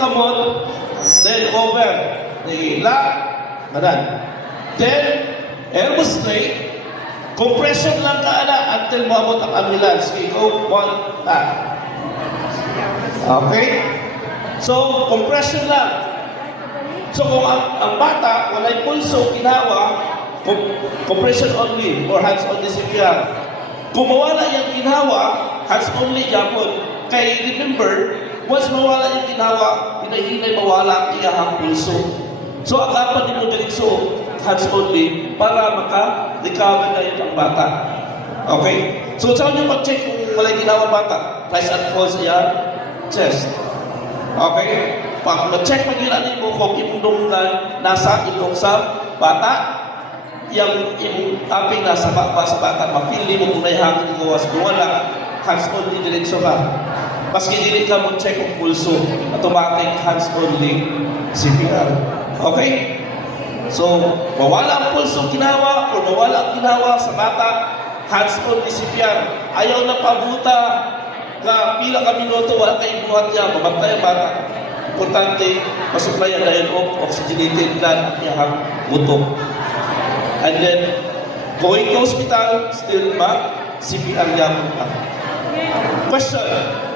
kamot, then over. Nagila, manan. Then, elbow straight, compression lang ka ana until maabot ang ambulance. Okay, go, 1, Okay? So, compression lang. So, kung ang bata, walay pulso, ginawa, compression only, or hands only CPR. Kung mawala yung ginawa, hands only, Japon. Kaya remember, once mawala yung ginawa, hinay-hinay mawala ang iyahang pulso. So, agapan din mo diretso, hands only, para maka-recover na yun ang bata. Okay? So, saan nyo mag-check kung wala ginawa bata? Rise and fall sa chest. Okay? Pag mag-check magilanin mo kung imundunggan nasa ilong sa bata, yung aping nasa bata, mapili mo kung may hangin gawas. Kung wala, hands only diretso ka. Maski dili ka mag-check ang pulso, automatic hands only CPR. Okay? So, mawala ang pulso ginawa o mawala ang ginawa sa bata, hands only CPR. Ayaw na pabuta na pila ka minuto, wala kayong buhat niya, mabantay ang bata. Importante, masuplayan dahil oxygenated blood ang iyahang buto. And then, going to hospital, still CPR niya. Question.